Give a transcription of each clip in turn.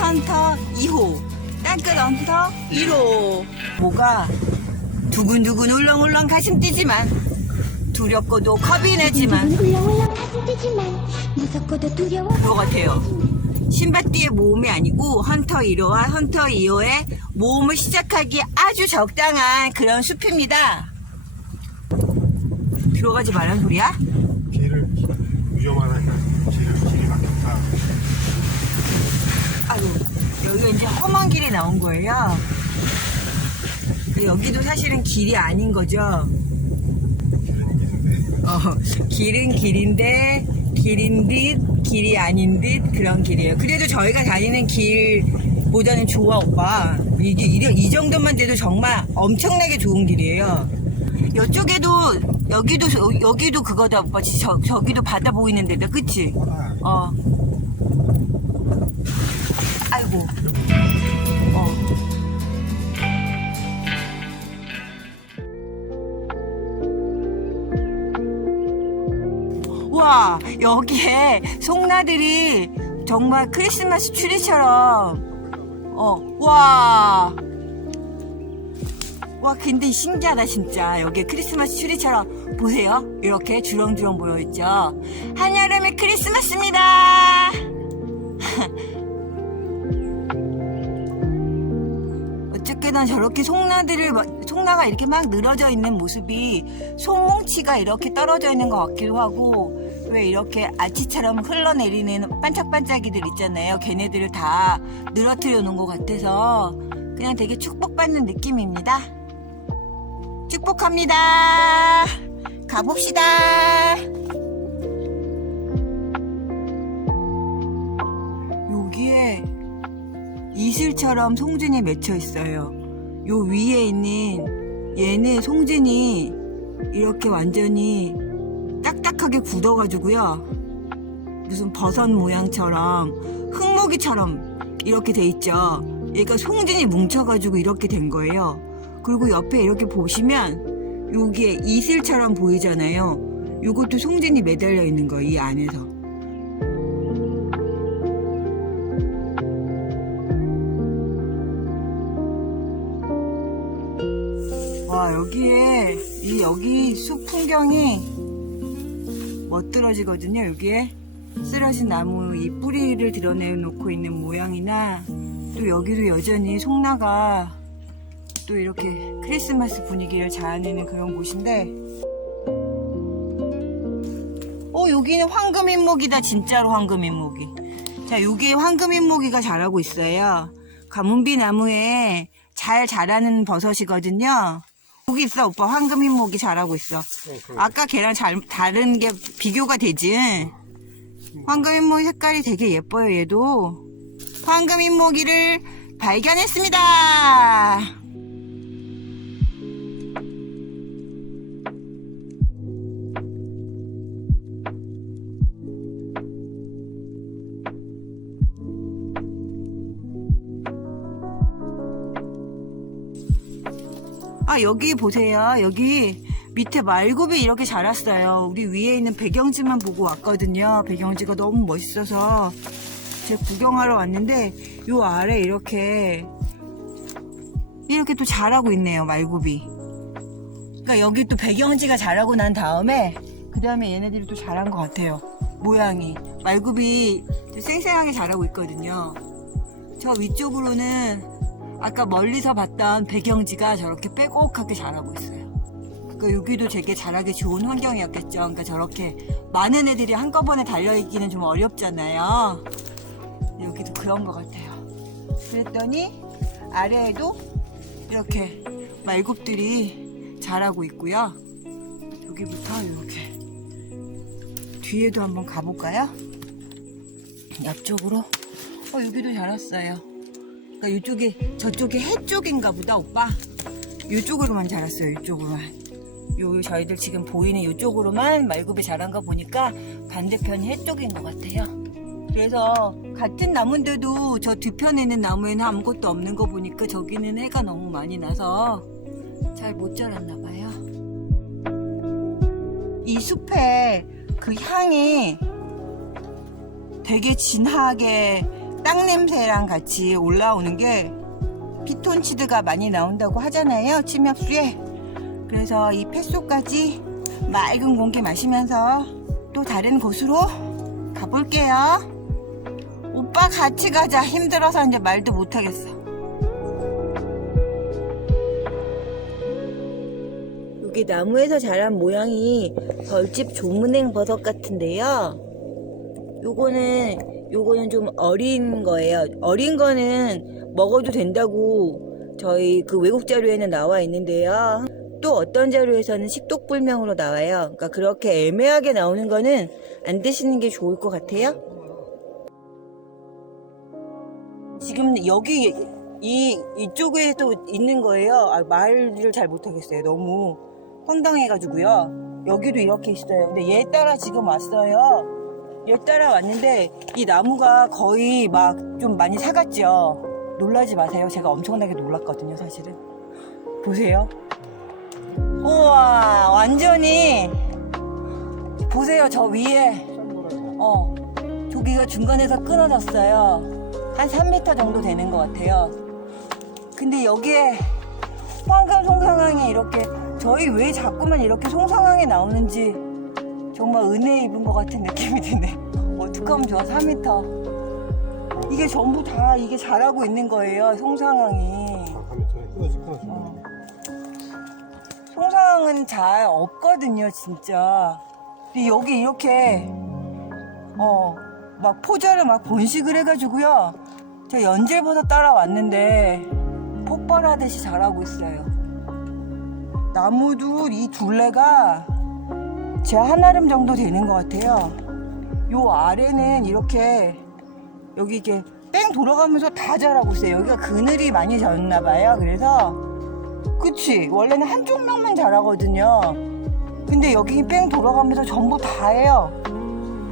헌터 2호, 땅끝 헌터 1호. 뭐가 두근두근 울렁울렁 가슴 뛰지만 두렵고도 겁이 나지만 울렁울렁 가슴 뛰지만 무섭고도 두려워 그거 같아요. 신바띠의 모험이 아니고 헌터 1호와 헌터 2호의 모험을 시작하기에 아주 적당한 그런 숲입니다. 들어가지 말란 소리야? 길을 위험하다니까 길을 길이 막혔다. 여기가 이제 험한 길이 나온 거예요. 여기도 사실은 길이 아닌 거죠. 어, 길은 길인데, 길인 듯, 길이 아닌 듯, 그런 길이에요. 그래도 저희가 다니는 길보다는 좋아, 오빠. 이게, 이, 이 정도만 돼도 정말 엄청나게 좋은 길이에요. 이쪽에도, 여기도, 저- 여기도 그거다, 오빠. 저, 저기도 바다 보이는데도, 그치? 아, 어. 여기에 송나들이 정말 크리스마스 추리처럼, 어, 와. 와, 근데 신기하다, 진짜. 여기 크리스마스 추리처럼. 보세요. 이렇게 주렁주렁 보여있죠. 한여름의 크리스마스입니다. 어쨌거나 저렇게 송나들을, 막- 송나가 이렇게 막 늘어져 있는 모습이 송뭉치가 이렇게 떨어져 있는 것 같기도 하고, 왜 이렇게 아치처럼 흘러내리는 반짝반짝이들 있잖아요. 걔네들을 다 늘어뜨려 놓은 것 같아서 그냥 되게 축복받는 느낌입니다. 축복합니다. 가봅시다. 여기에 이슬처럼 송진이 맺혀 있어요. 요 위에 있는 얘는 송진이 이렇게 완전히 딱딱하게 굳어가지고요. 무슨 버섯 모양처럼 흙모기처럼 이렇게 돼 있죠. 얘가 송진이 뭉쳐가지고 이렇게 된 거예요. 그리고 옆에 이렇게 보시면 여기에 이슬처럼 보이잖아요. 요것도 송진이 매달려 있는 거예요. 이 안에서. 와 여기에 이 여기 숲 풍경이 멋들어지거든요. 여기에. 쓰러진 나무 이 뿌리를 드러내놓고 있는 모양이나 또 여기도 여전히 송나가 또 이렇게 크리스마스 분위기를 자아내는 그런 곳인데. 어 여기는 황금인모기다 진짜로 황금인모기 자 여기에 황금인모기가 자라고 있어요. 가문비 나무에 잘 자라는 버섯이거든요 여기 있어 오빠. 황금인모기 자라고 있어. 아까 걔랑 잘, 다른 게 비교가 되지? 황금인모기 색깔이 되게 예뻐요 얘도. 황금인모기를 발견했습니다 아 여기 보세요. 여기 밑에 말굽이 이렇게 자랐어요. 우리 위에 있는 배경지만 보고 왔거든요. 배경지가 너무 멋있어서 제가 구경하러 왔는데 요 아래 이렇게 이렇게 또 자라고 있네요 말굽이. 그러니까 여기 또 배경지가 자라고 난 다음에 그 다음에 얘네들이 또 자란 것 같아요. 모양이. 말굽이 또 쌩쌩하게 자라고 있거든요. 저 위쪽으로는 아까 멀리서 봤던 배경지가 저렇게 빼곡하게 자라고 있어요. 그러니까 여기도 되게 자라기 좋은 환경이었겠죠. 그러니까 저렇게 많은 애들이 한꺼번에 달려있기는 좀 어렵잖아요. 여기도 그런 것 같아요. 그랬더니 아래에도 이렇게 말굽들이 자라고 있고요. 여기부터 이렇게 뒤에도 한번 가볼까요? 옆쪽으로 어 여기도 자랐어요. 그러니까 이쪽이 저쪽이 해 쪽인가 보다 오빠. 이쪽으로만 자랐어요. 이쪽으로만. 요 저희들 지금 보이는 이쪽으로만 말굽이 자란 거 보니까 반대편이 해 쪽인 것 같아요. 그래서 같은 나무인데도 저 뒤편에 있는 나무에는 아무것도 없는 거 보니까 저기는 해가 너무 많이 나서 잘 못 자랐나 봐요. 이 숲에 그 향이 되게 진하게 땅 냄새랑 같이 올라오는 게 피톤치드가 많이 나온다고 하잖아요. 침엽수에. 그래서 이 펫소까지 맑은 공기 마시면서 또 다른 곳으로 가볼게요. 오빠 같이 가자. 힘들어서 이제 말도 못하겠어. 여기 나무에서 자란 모양이 벌집 조문행 버섯 같은데요. 요거는 요거는 좀 어린 거예요. 어린 거는 먹어도 된다고 저희 그 외국 자료에는 나와 있는데요. 또 어떤 자료에서는 식독불명으로 나와요. 그러니까 그렇게 애매하게 나오는 거는 안 드시는 게 좋을 것 같아요. 지금 여기 이 이쪽에도 있는 거예요. 아, 말을 잘 못하겠어요. 너무 황당해가지고요. 여기도 이렇게 있어요. 근데 얘 따라 지금 왔어요. 얘 따라 왔는데 이 나무가 거의 막 좀 많이 사갔죠. 놀라지 마세요. 제가 엄청나게 놀랐거든요, 사실은. 보세요. 우와, 완전히 보세요, 저 위에 어 조기가 중간에서 끊어졌어요. 한 3m 정도 되는 것 같아요. 근데 여기에 황금 송상황이 이렇게 저희 왜 자꾸만 이렇게 송상황이 나오는지 정말 은혜 입은 것 같은 느낌이 드네. 어떡하면 좋아, 3m. 이게 전부 다 이게 자라고 있는 거예요, 송상황이. 아, 끊어지 끊어지. 어. 송상은 잘 없거든요, 진짜. 근데 여기 이렇게, 어, 막 포자를 막 번식을 해가지고요. 제가 연질버섯 따라왔는데, 폭발하듯이 자라고 있어요. 나무도 이 둘레가 제 한아름 정도 되는 것 같아요. 요 아래는 이렇게, 여기 이게 뺑 돌아가면서 다 자라고 있어요. 여기가 그늘이 많이 졌나 봐요. 그래서, 그치? 원래는 한쪽 면만 자라거든요. 근데 여기 뺑 돌아가면서 전부 다 해요.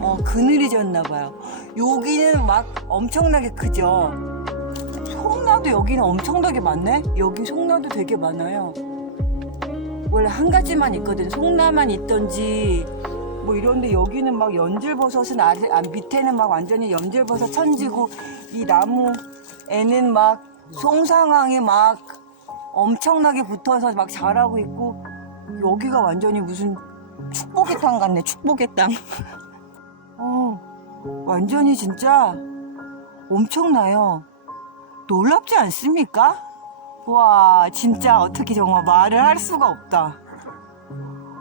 어 그늘이 졌나 봐요. 여기는 막 엄청나게 크죠? 송나도 여기는 엄청나게 많네? 여기 송나도 되게 많아요 원래 한 가지만 있거든. 송나만 있던지. 뭐 이런데 여기는 막 연질버섯은 아래, 아, 밑에는 막 완전히 연질버섯 천지고 이 나무에는 막 송상황이 막 엄청나게 붙어서 막 자라고 있고 여기가 완전히 무슨 축복의 땅 같네 축복의 땅. 어, 완전히 진짜 엄청나요. 놀랍지 않습니까? 와 진짜 어떻게 정말 말을 할 수가 없다.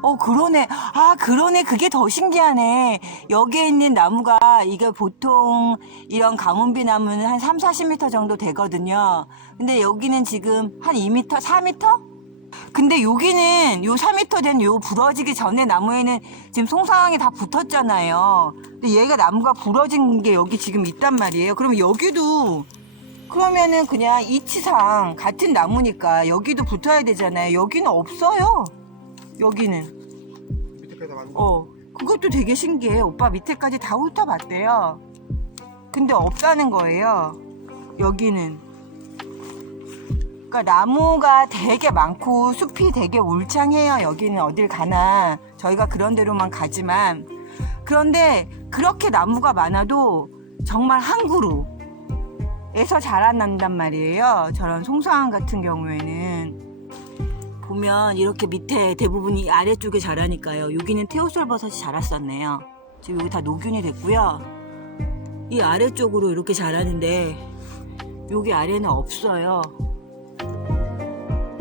어 그러네. 아 그러네. 그게 더 신기하네. 여기에 있는 나무가 이게 보통 이런 가문비 나무는 한 3, 40m 정도 되거든요. 근데 여기는 지금 한 2m 4m? 근데 여기는 요 4m 된 요 부러지기 전에 나무에는 지금 송상황이 다 붙었잖아요. 근데 얘가 나무가 부러진 게 여기 지금 있단 말이에요. 그러면 여기도 그러면은 그냥 이치상 같은 나무니까 여기도 붙어야 되잖아요 여기는 없어요 여기는 밑에까지 만든. 어, 그것도 되게 신기해. 오빠 밑에까지 다 훑어봤대요. 근데 없다는 거예요. 여기는. 그러니까 나무가 되게 많고 숲이 되게 울창해요. 여기는 어딜 가나. 저희가 그런 데로만 가지만. 그런데 그렇게 나무가 많아도 정말 한 그루 에서 자라난단 말이에요. 저런 송상황 같은 경우에는. 보면 이렇게 밑에 대부분이 아래쪽에 자라니까요. 여기는 태오솔 버섯이 자랐었네요. 지금 여기 다 녹균이 됐고요. 이 아래쪽으로 이렇게 자라는데 여기 아래는 없어요.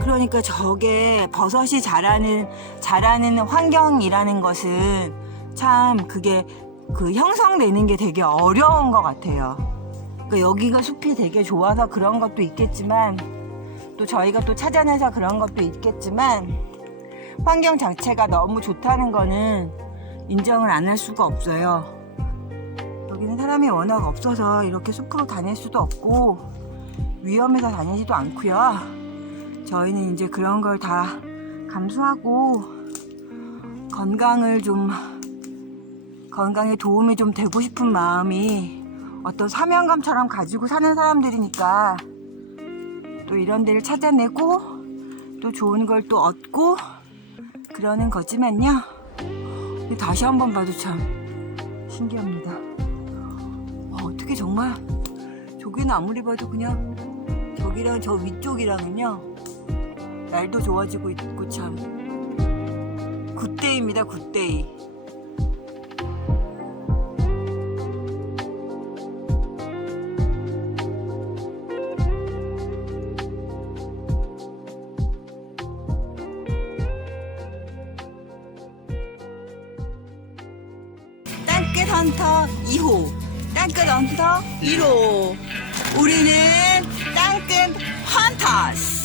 그러니까 저게 버섯이 자라는 자라는 환경이라는 것은 참 그게 그 형성되는 게 되게 어려운 것 같아요. 그러니까 여기가 숲이 되게 좋아서 그런 것도 있겠지만 또 저희가 또 찾아내서 그런 것도 있겠지만 환경 자체가 너무 좋다는 거는 인정을 안 할 수가 없어요. 여기는 사람이 워낙 없어서 이렇게 숲으로 다닐 수도 없고 위험해서 다니지도 않고요. 저희는 이제 그런 걸 다 감수하고 건강을 좀 건강에 도움이 좀 되고 싶은 마음이 어떤 사명감처럼 가지고 사는 사람들이니까 또 이런 데를 찾아내고 또 좋은 걸 또 얻고 그러는 거지만요. 다시 한번 봐도 참 신기합니다. 와, 어떻게 정말 저기는 아무리 봐도 그냥 저기랑 저 위쪽이랑은요. 날도 좋아지고 있고 참 굿데이입니다, 굿데이. 언터 2호, 땅끝 언터 1호. 우리는 땅끝 헌터스.